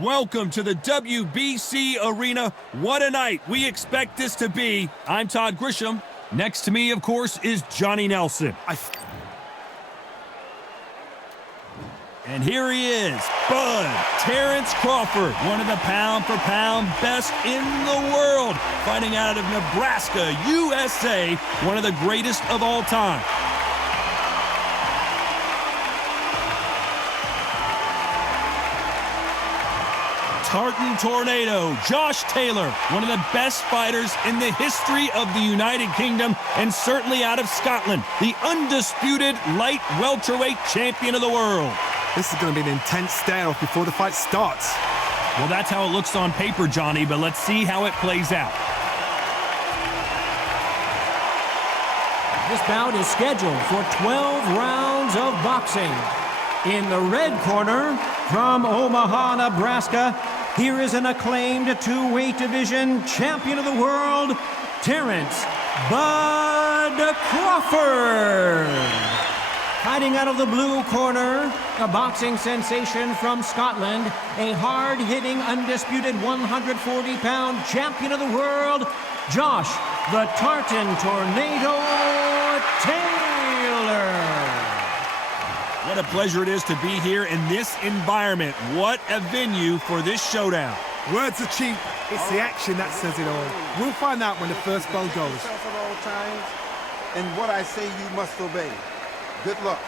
Welcome to the WBC Arena. What a night we expect this to be. I'm Todd Grisham. Next to me, of course, is Johnny Nelson. And here he is, Bud Terrence Crawford, one of the pound-for-pound best in the world, fighting out of Nebraska, USA, one of the greatest of all time. Tartan Tornado, Josh Taylor, one of the best fighters in the history of the United Kingdom and certainly out of Scotland, the undisputed light welterweight champion of the world. This is going to be an intense stare-off before the fight starts. Well, that's how it looks on paper, Johnny, but let's see how it plays out. This bout is scheduled for 12 rounds of boxing. In the red corner, from Omaha, Nebraska, here is an acclaimed two-weight division champion of the world, Terrence "Bud" Crawford. Hiding out of the blue corner, a boxing sensation from Scotland, a hard-hitting, undisputed 140-pound champion of the world, Josh "the Tartan Tornado" Taylor. What a pleasure it is to be here in this environment. What a venue for this showdown. Words are cheap. It's the action that says it all. We'll find out when the first bell goes. At all times, and what I say you must obey. Good luck.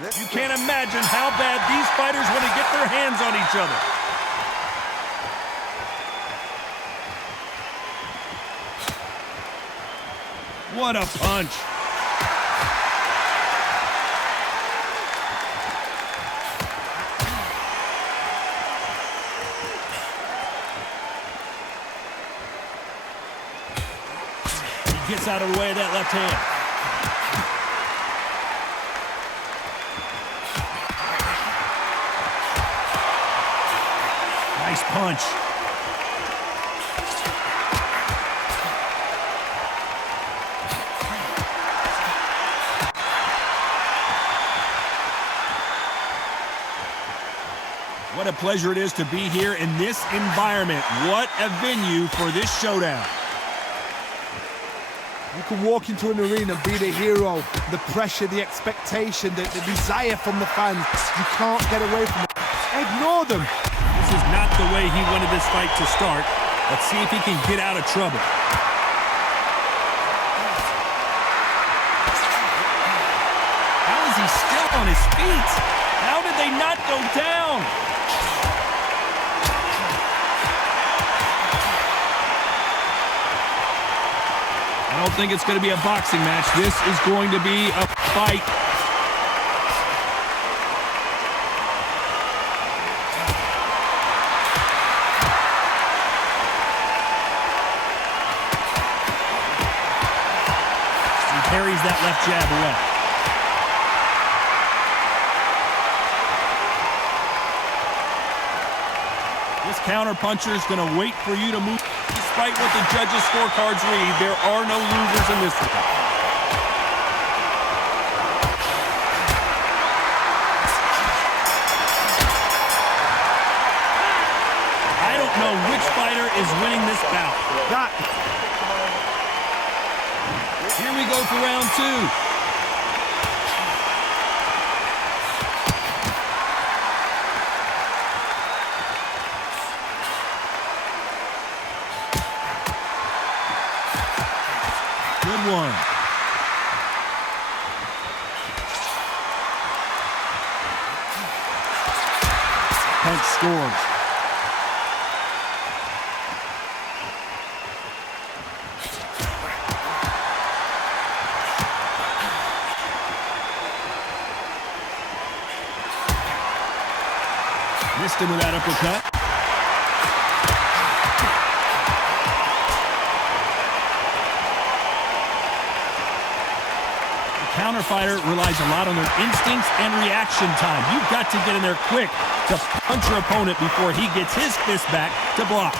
You can't imagine how bad these fighters want to get their hands on each other. What a punch. He gets out of the way of that left hand. Nice punch. What a pleasure it is to be here in this environment. What a venue for this showdown. You can walk into an arena and be the hero. The pressure, the expectation, the desire from the fans. You can't get away from it. Ignore them. This is not the way he wanted this fight to start. Let's see if he can get out of trouble. How is he still on his feet? How did they not go down? I don't think it's going to be a boxing match. This is going to be a fight. He carries that left jab away. This counter-puncher is going to wait for you to move. Despite what the judges' scorecards read, there are no losers in this one. I don't know which fighter is winning this bout. Here we go for round two. Good one. Punch scores. Missed him with that uppercut. Counter fighter relies a lot on their instincts and reaction time. You've got to get in there quick to punch your opponent before he gets his fist back to block.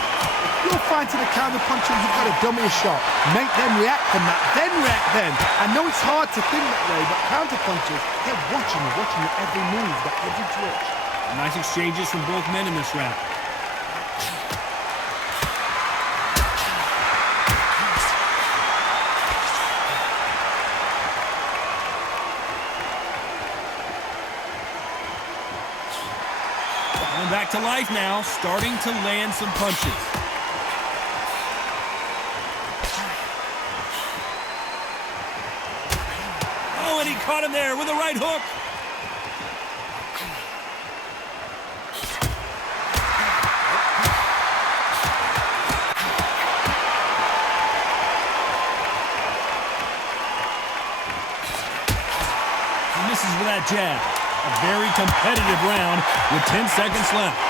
You'll find to the counter punchers who've got a dummy shot. Make them react from that, then react then. I know it's hard to think that way, but counter punchers, they're watching your every move, their every twitch. Nice exchanges from both men in this round. Coming back to life now, starting to land some punches. Oh, and he caught him there with a right hook. He misses with that jab. A very competitive round with 10 seconds left.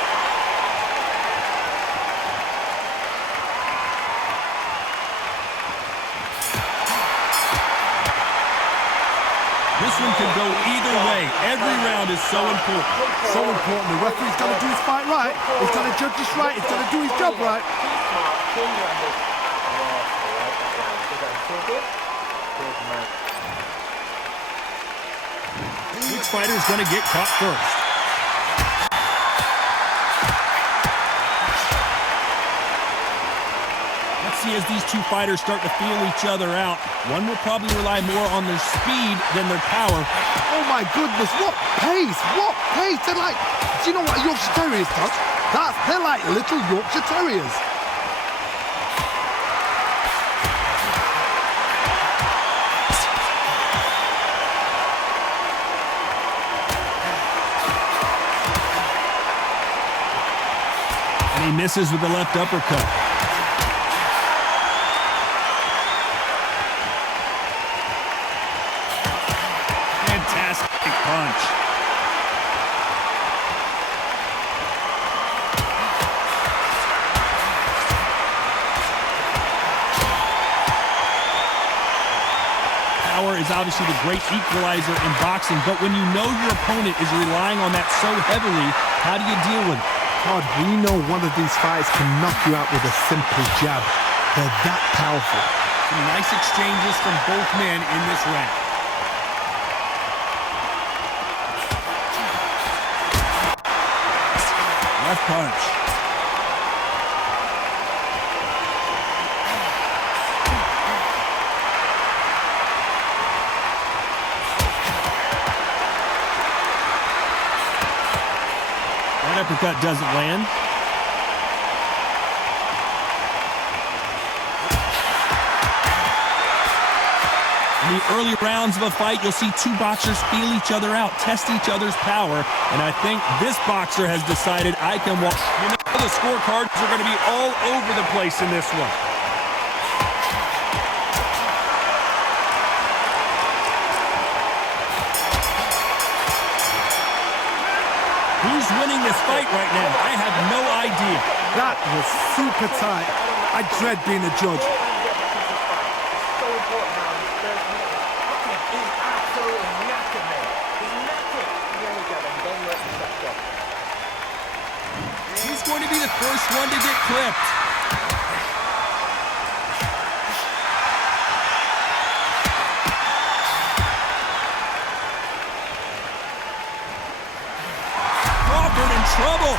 This one could go either way. Every round is so important. So important. The referee's got to do his fight right. He's got to judge this right. He's got to do his job right. Which fighter is going to get caught first? Let's see as these two fighters start to feel each other out. One will probably rely more on their speed than their power. Oh my goodness, what pace, what pace. They're like, do you know what Yorkshire Terriers touch? They're like little Yorkshire Terriers. He misses with the left uppercut. Fantastic punch. Power is obviously the great equalizer in boxing, but when you know your opponent is relying on that so heavily, how do you deal with it? God, we know one of these fighters can knock you out with a simple jab. They're that powerful. Some nice exchanges from both men in this round. Left punch. That uppercut doesn't land. In the early rounds of a fight, you'll see two boxers feel each other out, test each other's power, and I think this boxer has decided I can walk. You know, the scorecards are going to be all over the place in this one. Who's winning this fight right now? I have no idea. That was super tight. I dread being a judge. He's going to be the first one to get clipped. Crawford in trouble.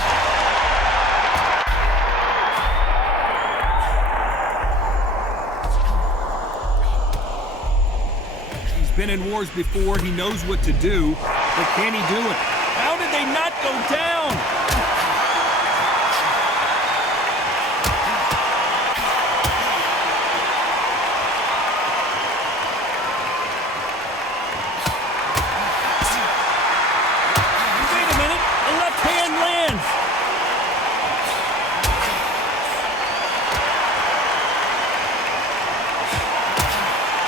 He's been in wars before. He knows what to do, but can he do it? How did they not go down? Wait a minute, the left hand lands.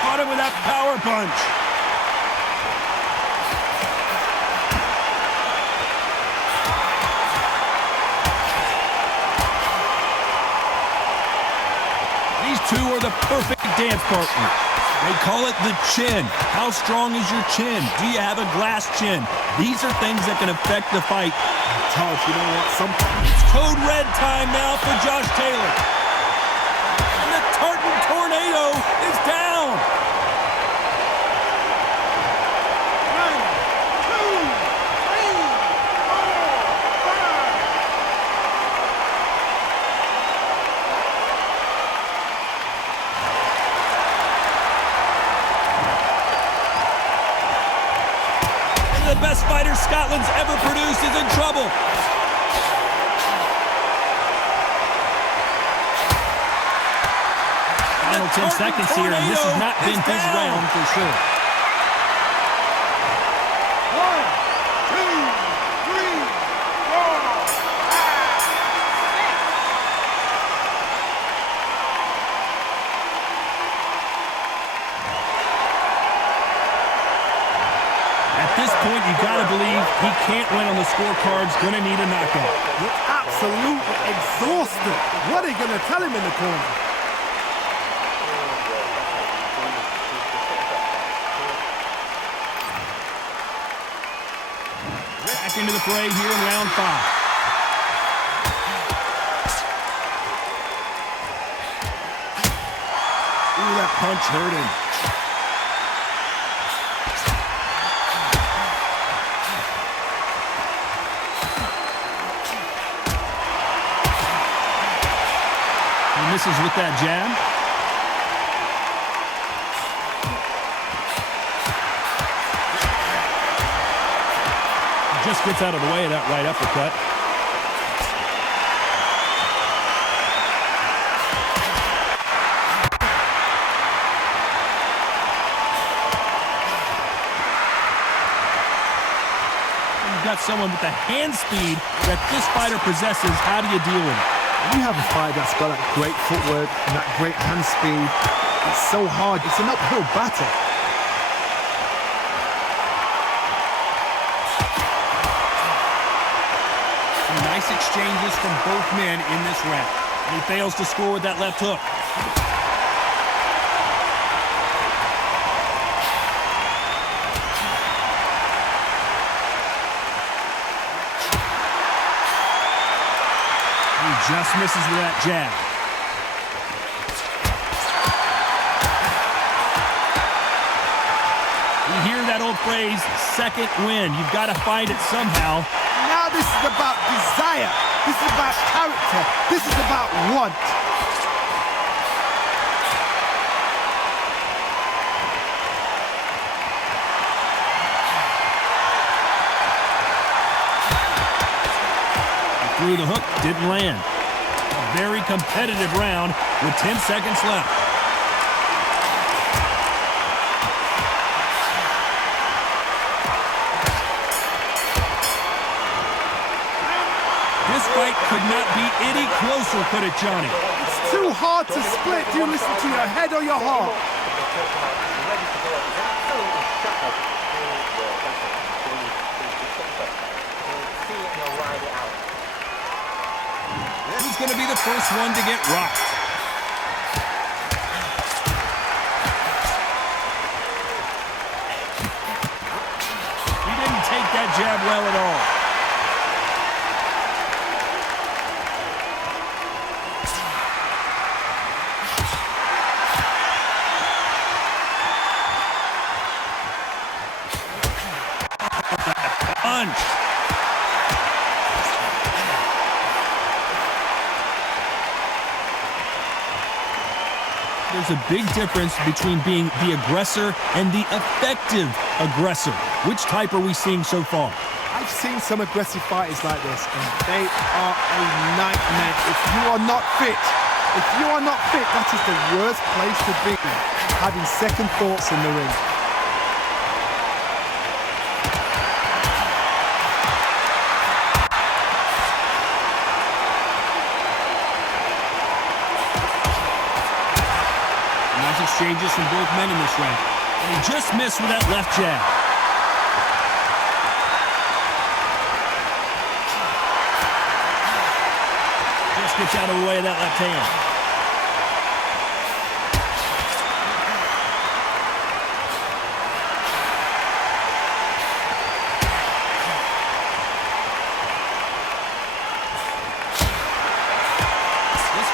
Caught him with that power punch. These two are the perfect dance partners. They call it the chin. How strong is your chin? Do you have a glass chin? These are things that can affect the fight. Todd, you know what? Sometimes It's code red time now for Josh Taylor. the best fighter Scotland's ever produced is in trouble. Final 10 seconds here, and this has not been his round for sure. 1, 2, 3, 4, 5, 6. At this point, you got to believe he can't win on the scorecards. Going to need a knockout. Looks absolutely exhausted. What are you going to tell him in the corner? Back into the fray here in round 5. Ooh, that punch hurt him. He misses with that jab. Just gets out of the way of that right uppercut. You've got someone with the hand speed that this fighter possesses. How do you deal with it? When you have a fighter that's got that great footwork and that great hand speed, it's so hard. It's an uphill battle. Nice exchanges from both men in this round. And he fails to score with that left hook. He just misses with that jab. You hear that old phrase, second win. You've got to find it somehow. Now this is about desire. This is about character. This is about want. He threw the hook, didn't land. A very competitive round with 10 seconds left. This fight could not be any closer, could it, Johnny? It's too hard to split. Do you listen to your head or your heart? Who's going to be the first one to get rocked? He didn't take that jab well at all. Punch. There's a big difference between being the aggressor and the effective aggressor. Which type are we seeing so far? I've seen some aggressive fighters like this, and they are a nightmare. If you are not fit, that is the worst place to be, having second thoughts in the ring. Nice exchanges from both men in this round. And he just missed with that left jab. Just gets out of the way of that left hand.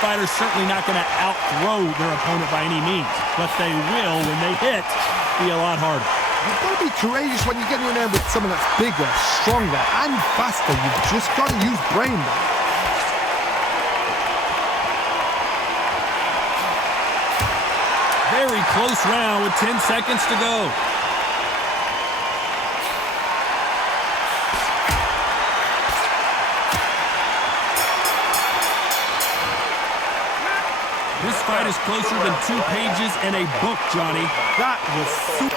Fighters certainly not going to out-throw their opponent by any means, but they will, when they hit, be a lot harder. You've got to be courageous when you get in there with someone that's bigger, stronger, and faster. You've just got to use brain. Very close round with 10 seconds to go. fight is closer than 2 pages in a book, Johnny. That was super.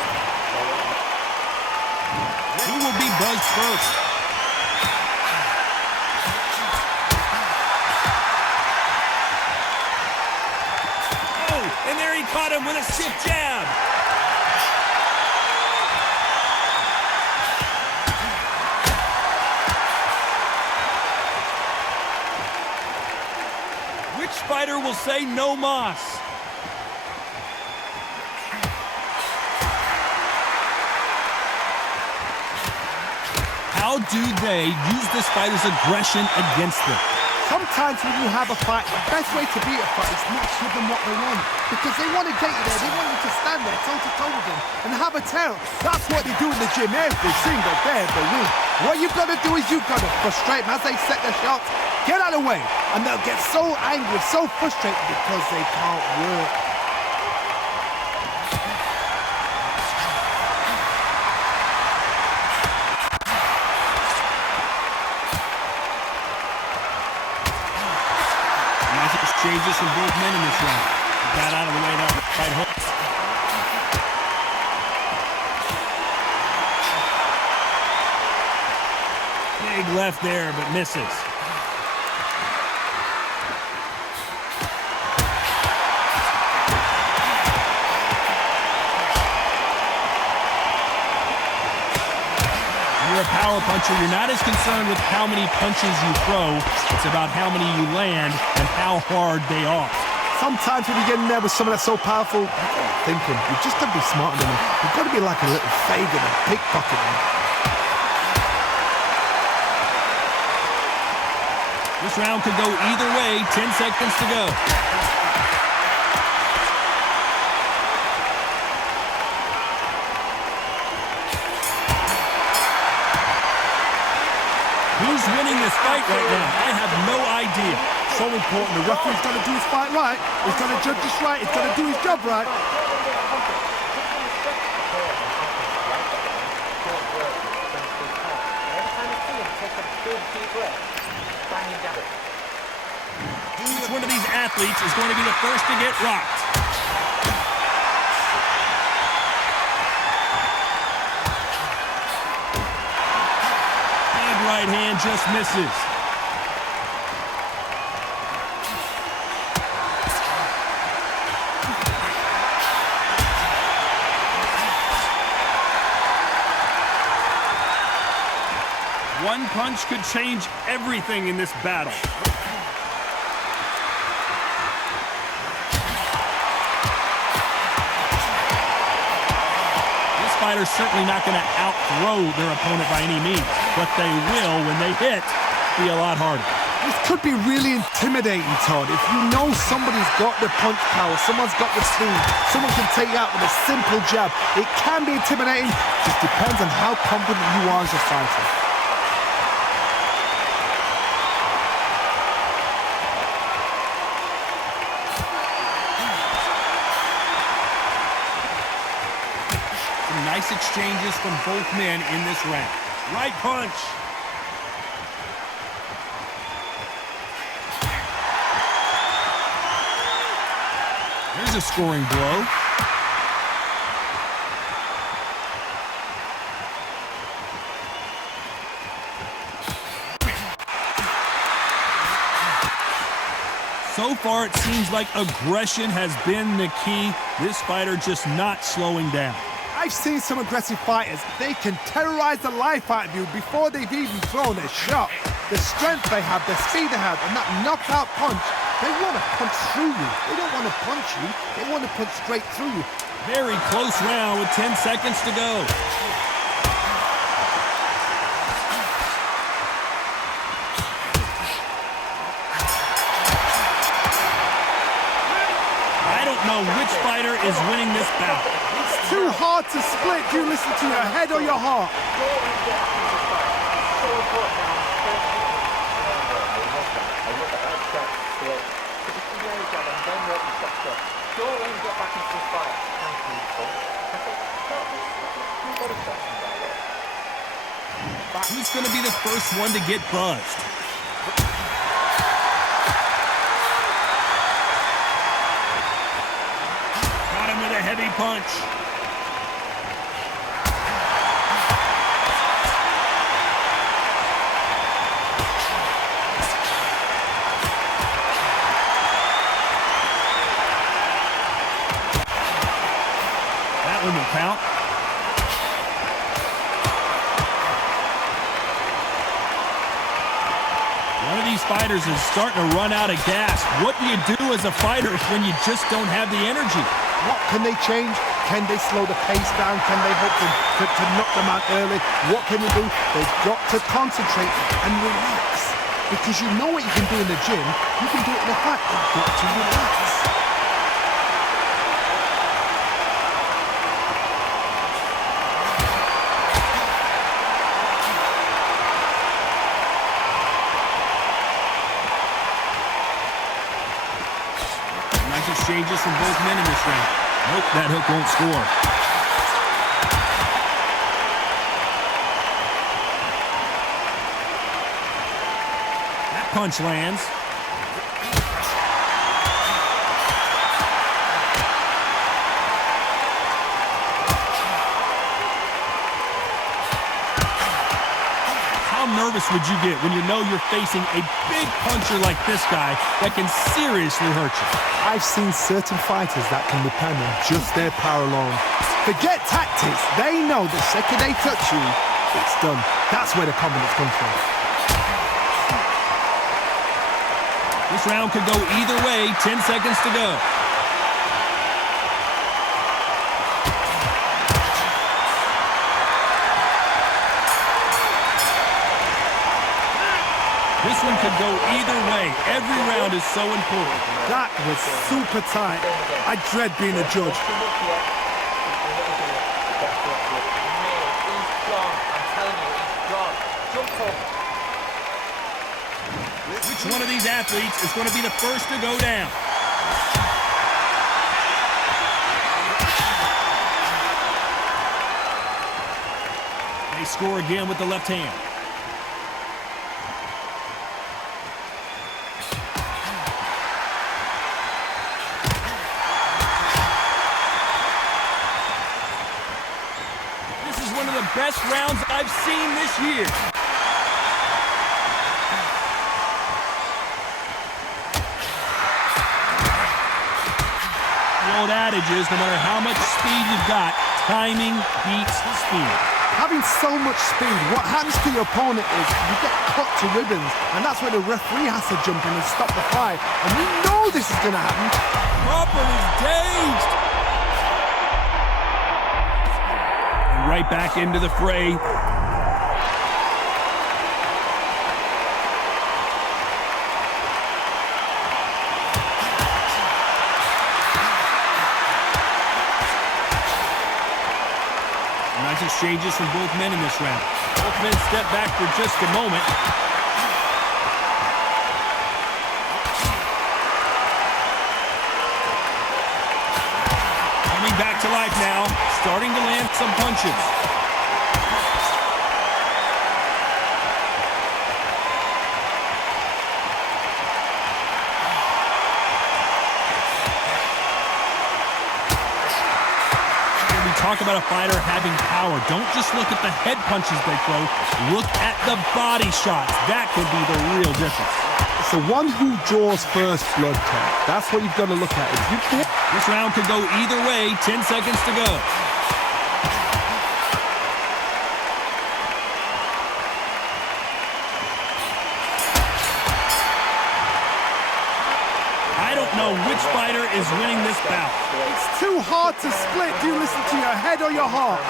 Who will be buzzed first? Oh, and there he caught him with a stiff jab. Which fighter will say no mas? How do they use this fighter's aggression against them? Sometimes when you have a fight, the best way to beat a fight is not give them what they want. Because they want to get you there. They want you to stand there toe-to-toe with them and have a tell. That's what they do in the gym every single day of the week. What you've got to do is you've got to frustrate them as they set their shots. Get out of the way. And they'll get so angry, so frustrated because they can't work. Exchanges from both men in this round. Got out of the way that right hooks. Big left there, but misses. You're a power puncher. You're not as concerned with how many punches you throw. It's about how many you land and how hard they are. Sometimes when you get in there with someone that's so powerful, thinking, you've just got to be smarter than them. You've got to be like a little faggot and pickpocket them. This round could go either way. 10 seconds to go. Who's winning this fight right now? I have no idea. So important. The referee's got to do his fight right. He's got to judge this right. He's got to do his job right. Each one of these athletes is going to be the first to get rocked. Right hand just misses. One punch could change everything in this battle. Fighter's certainly not going to outthrow their opponent by any means, but they will, when they hit, be a lot harder. This could be really intimidating, Todd. If you know somebody's got the punch power, someone's got the speed, someone can take you out with a simple jab, it can be intimidating. It just depends on how confident you are as a fighter. Nice exchanges from both men in this round. Right punch. There's a scoring blow. So far, it seems like aggression has been the key. This fighter just not slowing down. I've seen some aggressive fighters. They can terrorize the life out of you before they've even thrown a shot. The strength they have, the speed they have, and that knockout punch, they want to punch through you. They don't want to punch you. They want to punch straight through you. Very close round with 10 seconds to go. I don't know which fighter is winning this bout. Too hard to split. Do you listen to your head or your heart? Who's going to be the first one to get buzzed? punch. That one will count. One of these fighters is starting to run out of gas. What do you do as a fighter when you just don't have the energy? What can they change? Can they slow the pace down? Can they hope to knock them out early? What can they do? They've got to concentrate and relax. Because you know what you can do in the gym, you can do it in a fight. You've got to relax. Exchanges from both men in this round. Nope, that hook won't score. That punch lands. How nervous would you get when you know you're facing a big puncher like this guy that can seriously hurt you? I've seen certain fighters that can depend on just their power alone. Forget tactics. They know the second they touch you, it's done. That's where the confidence comes from. This round could go either way. 10 seconds to go. This one could go either way. Every round is so important. That was super tight. I dread being a judge. Which one of these athletes is going to be the first to go down? They score again with the left hand. Best rounds I've seen this year. The old adage is no matter how much speed you've got, timing beats speed. Having so much speed, what happens to your opponent is you get cut to ribbons, and that's where the referee has to jump in and stop the fight. And we know this is going to happen. Crawford is dazed. Right back into the fray. Nice exchanges from both men in this round. Both men step back for just a moment. Coming back to life now. Starting to land some punches. When we talk about a fighter having power, don't just look at the head punches they throw. Look at the body shots. That could be the real difference. It's the one who draws first blood, Ted. That's what you've got to look at. If you can't... This round could go either way. 10 seconds to go. I don't know which fighter is winning this bout. It's too hard to split. Do you listen to your head or your heart?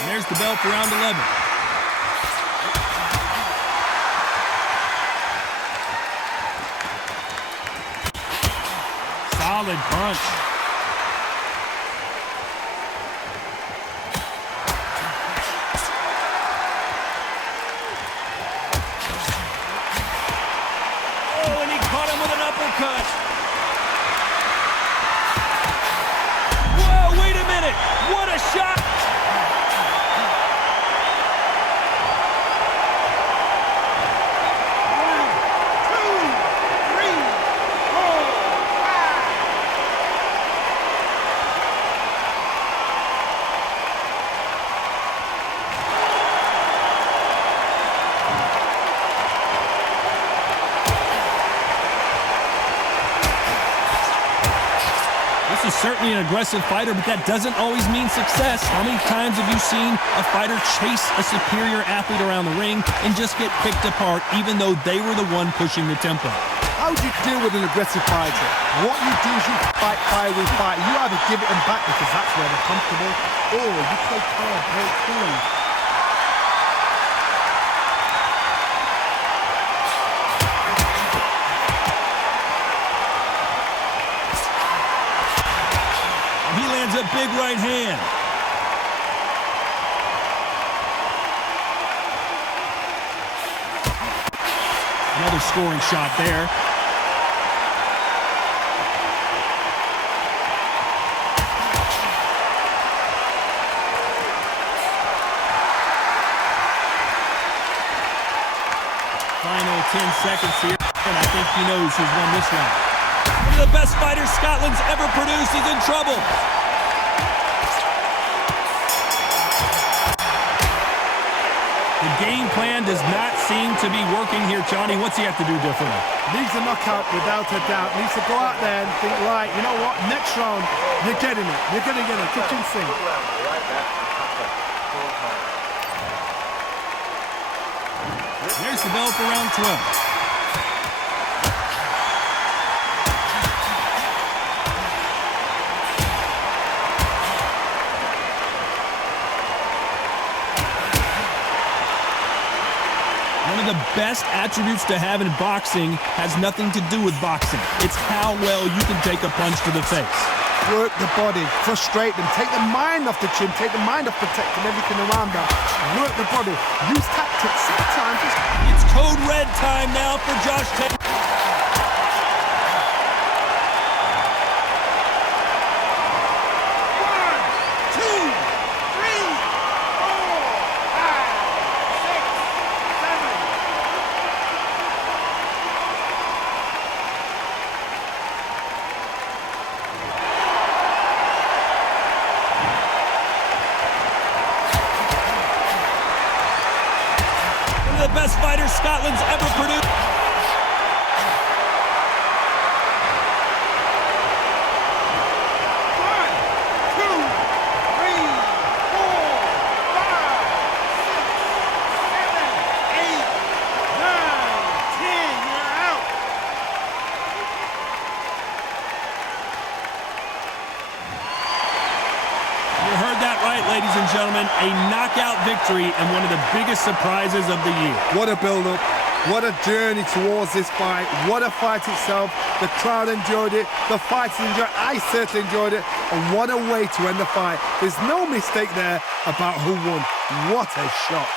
And there's the bell for round 11. Solid punch. Uppercut. Whoa, wait a minute. What a shot. This is certainly an aggressive fighter, but that doesn't always mean success. How many times have you seen a fighter chase a superior athlete around the ring and just get picked apart even though they were the one pushing the tempo? How do you deal with an aggressive fighter? What you do is you fight fire with fire. You either give it them back because that's where they're comfortable, or you play hard, play cool. He lands a big right hand. Another scoring shot there. Final 10 seconds here, and I think he knows who's won this round. One of the best fighters Scotland's ever produced is in trouble. The game plan does not seem to be working here, Johnny. What's he have to do differently? Needs a knockout without a doubt. Needs to go out there and think, right, you know what, next round, you're getting it. You're going to get a kitchen sink. There's the bell for round 12. One of the best attributes to have in boxing has nothing to do with boxing. It's how well you can take a punch to the face. Work the body, frustrate them, take the mind off the chin, take the mind off protecting everything around them. Work the body, use tactics, sometimes just... It's code red time now for Josh Taylor. The best fighter Scotland's ever produced. Ladies and gentlemen, a knockout victory and one of the biggest surprises of the year. What a build-up. What a journey towards this fight. What a fight itself. The crowd enjoyed it. The fighters enjoyed it. I certainly enjoyed it. And what a way to end the fight. There's no mistake there about who won. What a shot.